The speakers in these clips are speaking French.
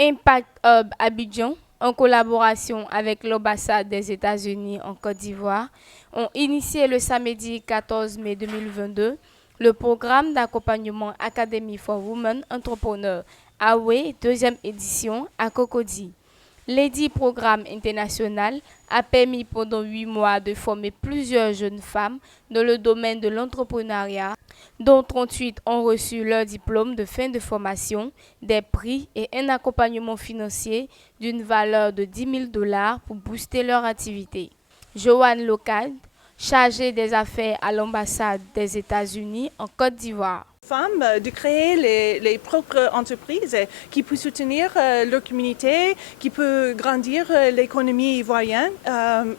Impact Hub Abidjan, en collaboration avec l'ambassade des États-Unis en Côte d'Ivoire, ont initié le samedi 14 mai 2022 le programme d'accompagnement Academy for Women Entrepreneurs AWE, deuxième édition à Cocody. L'édit programme international a permis pendant 8 mois de former plusieurs jeunes femmes dans le domaine de l'entrepreneuriat, dont 38 ont reçu leur diplôme de fin de formation, des prix et un accompagnement financier d'une valeur de 10 000 $ pour booster leur activité. Joanne Locade, chargée des affaires à l'ambassade des États-Unis en Côte d'Ivoire. Femmes de créer les propres entreprises qui peuvent soutenir leur communauté, qui peuvent grandir l'économie ivoirienne.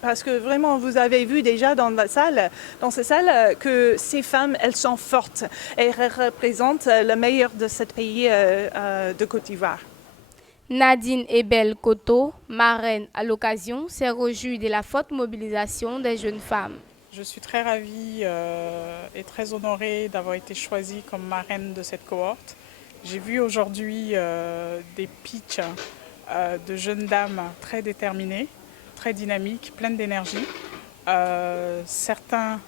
Parce que vraiment, vous avez vu déjà dans cette salle, que ces femmes, elles sont fortes et elles représentent le meilleur de ce pays de Côte d'Ivoire. Nadine Ebel Koto, marraine à l'occasion, s'est réjouie de la forte mobilisation des jeunes femmes. Je suis très ravie et très honorée d'avoir été choisie comme marraine de cette cohorte. J'ai vu aujourd'hui des pitchs de jeunes dames très déterminées, très dynamiques, pleines d'énergie. Certains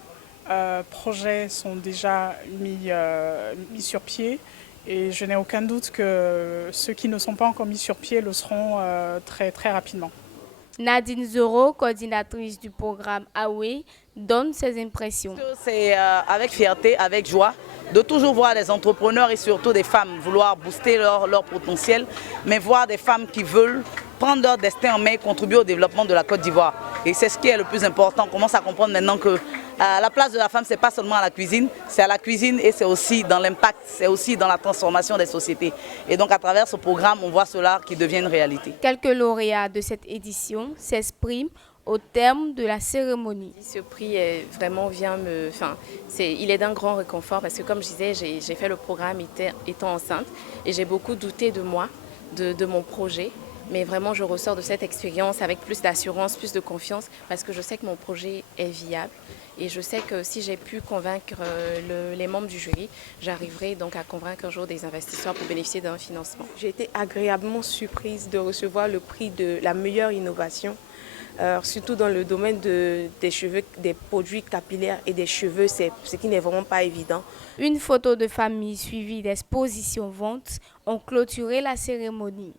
projets sont déjà mis sur pied et je n'ai aucun doute que ceux qui ne sont pas encore mis sur pied le seront très, très rapidement. Nadine Zoro, coordinatrice du programme AWE, donne ses impressions. C'est avec fierté, avec joie, de toujours voir des entrepreneurs et surtout des femmes vouloir booster leur potentiel, mais voir des femmes qui veulent prendre leur destin en main et contribuer au développement de la Côte d'Ivoire. Et c'est ce qui est le plus important. On commence à comprendre maintenant que la place de la femme, ce n'est pas seulement à la cuisine, c'est à la cuisine et c'est aussi dans l'impact, c'est aussi dans la transformation des sociétés. Et donc à travers ce programme, on voit cela qui devient une réalité. Quelques lauréats de cette édition s'expriment au terme de la cérémonie. Ce prix il est d'un grand réconfort parce que comme je disais, j'ai fait le programme étant enceinte et j'ai beaucoup douté de moi, de mon projet. Mais vraiment, je ressors de cette expérience avec plus d'assurance, plus de confiance parce que je sais que mon projet est viable. Et je sais que si j'ai pu convaincre les membres du jury, j'arriverai donc à convaincre un jour des investisseurs pour bénéficier d'un financement. J'ai été agréablement surprise de recevoir le prix de la meilleure innovation. Surtout dans le domaine des cheveux, des produits capillaires et des cheveux, c'est ce qui n'est vraiment pas évident. Une photo de famille suivie d'expositions ventes ont clôturé la cérémonie.